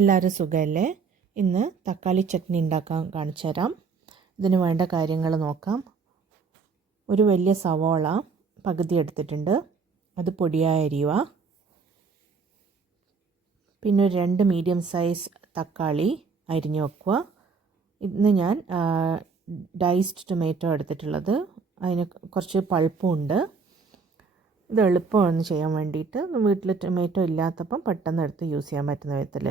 എല്ലാവരും സുഖമല്ലേ? ഇന്ന് തക്കാളി ചട്നി ഉണ്ടാക്കാൻ കാണിച്ചു തരാം. ഇതിന് വേണ്ട കാര്യങ്ങൾ നോക്കാം. ഒരു വലിയ സവാള പകുതി എടുത്തിട്ടുണ്ട്, അത് പൊടിയായി അരിയുക. പിന്നെ ഒരു 2 മീഡിയം സൈസ് തക്കാളി അരിഞ്ഞു വെക്കുക. ഇന്ന് ഞാൻ ഡൈസ്ഡ് ടൊമാറ്റോ എടുത്തിട്ടുള്ളത്, അതിന് കുറച്ച് പൾപ്പും ഉണ്ട്. ഇത് എളുപ്പമാണ് ചെയ്യാൻ വേണ്ടിയിട്ട്. വീട്ടിൽ ടൊമാറ്റോ ഇല്ലാത്തപ്പം പെട്ടെന്ന് എടുത്ത് യൂസ് ചെയ്യാൻ പറ്റുന്ന വിധത്തിൽ.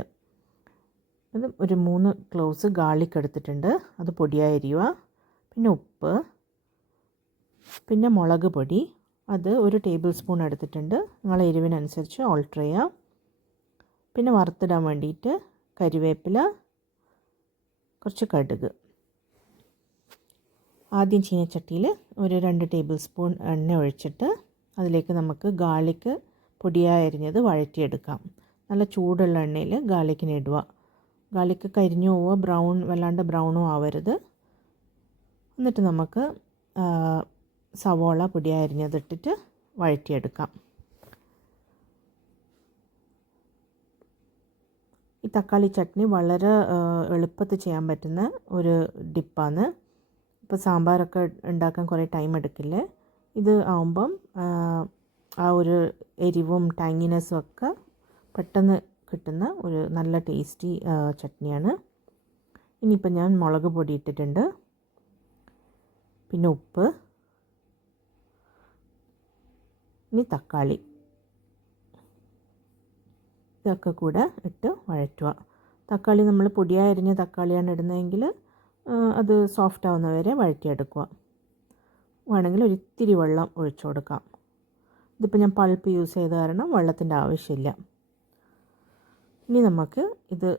ഇത് ഒരു 3 ക്ലോവ്സ് ഗാർലിക് എടുത്തിട്ടുണ്ട്, അത് പൊടിയായി അരിയുക. പിന്നെ ഉപ്പ്, പിന്നെ മുളക് പൊടി, അത് 1 ടേബിൾ സ്പൂൺ എടുത്തിട്ടുണ്ട്. നിങ്ങളെ എരിവിനനുസരിച്ച് ഓൾട്ടർ ചെയ്യാം. പിന്നെ വറുത്തിടാൻ വേണ്ടിയിട്ട് കരിവേപ്പില, കുറച്ച് കടുക്. ആദ്യം ചീനച്ചട്ടിയിൽ ഒരു 2 ടേബിൾ സ്പൂൺ എണ്ണ ഒഴിച്ചിട്ട് അതിലേക്ക് നമുക്ക് ഗാർലിക് പൊടിയായി അരിഞ്ഞത് വഴറ്റിയെടുക്കാം. നല്ല ചൂടുള്ള എണ്ണയിൽ ഗാർലിക്കിനെ ഇടുക. ഗാർലിക്ക് കരിഞ്ഞു പോവുക, വല്ലാണ്ട് ബ്രൗണും ആവരുത്. എന്നിട്ട് നമുക്ക് സവോള പൊടിയായി അരിഞ്ഞതിട്ടിട്ട് വഴറ്റിയെടുക്കാം. ഈ തക്കാളി ചട്നി വളരെ എളുപ്പത്തിൽ ചെയ്യാൻ പറ്റുന്ന ഒരു ഡിപ്പാണ്. ഇപ്പോൾ സാമ്പാറൊക്കെ ഉണ്ടാക്കാൻ കുറേ ടൈം എടുക്കില്ലേ, ഇത് ആവുമ്പം ആ ഒരു എരിവും ടാങ്ങിനെസ്സും ഒക്കെ പെട്ടെന്ന് കിട്ടുന്ന ഒരു നല്ല ടേസ്റ്റി ചട്നിയാണ്. ഇനിയിപ്പോൾ ഞാൻ മുളക് പൊടി ഇട്ടിട്ടുണ്ട്, പിന്നെ ഉപ്പ്, ഇനി തക്കാളി, ഇതൊക്കെ കൂടെ ഇട്ട് വഴറ്റുക. തക്കാളി നമ്മൾ പൊടിയായി അരിഞ്ഞ തക്കാളിയാണ് ഇടുന്നതെങ്കിൽ അത് സോഫ്റ്റ് ആവുന്നവരെ വഴറ്റിയെടുക്കുക. വേണമെങ്കിൽ ഒരിത്തിരി വെള്ളം ഒഴിച്ചു കൊടുക്കാം. ഇതിപ്പോൾ ഞാൻ പൾപ്പ് യൂസ് ചെയ്ത കാരണം വെള്ളത്തിൻ്റെ ആവശ്യമില്ല. ഇനി നമുക്ക് ഇത്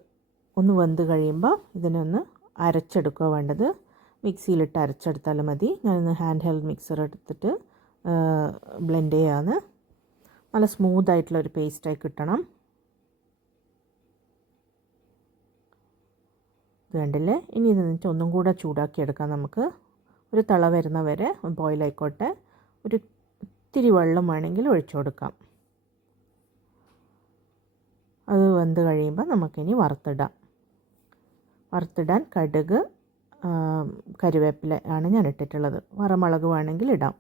ഒന്ന് വെന്ത് കഴിയുമ്പോൾ ഇതിനൊന്ന് അരച്ചെടുക്കുക വേണ്ടത്. മിക്സിയിലിട്ട് അരച്ചെടുത്താലും മതി. ഞാനിന്ന് ഹാൻഡ് ഹെൽഡ് മിക്സർ എടുത്തിട്ട് ബ്ലെൻഡ് ചെയ്യാന്ന്. നല്ല സ്മൂത്തായിട്ടുള്ളൊരു പേസ്റ്റായി കിട്ടണം. ഇത് കണ്ടില്ലേ? ഇനി ഇത് എന്നിട്ട് ഒന്നും കൂടെ ചൂടാക്കി എടുക്കാം. നമുക്ക് ഒരു തിള വരുന്ന വരെ ബോയിലായിക്കോട്ടെ. ഒരു ഇത്തിരി വെള്ളം വേണമെങ്കിൽ ഒഴിച്ചു കൊടുക്കാം. അത് വെന്ത് കഴിയുമ്പോൾ നമുക്കിനി വറുത്തിടാൻ കടുക്, കരിവേപ്പില ആണ് ഞാൻ ഇട്ടിട്ടുള്ളത്. വറമുളക് വേണമെങ്കിൽ ഇടാം.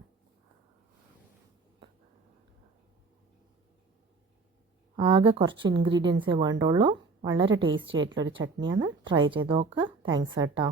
ആകെ കുറച്ച് ഇൻഗ്രീഡിയൻസേ വേണ്ടുള്ളൂ. വളരെ ടേസ്റ്റി ആയിട്ടുള്ളൊരു ചട്നിയാണ്. ട്രൈ ചെയ്ത് നോക്ക്. താങ്ക്സ് കേട്ടോ.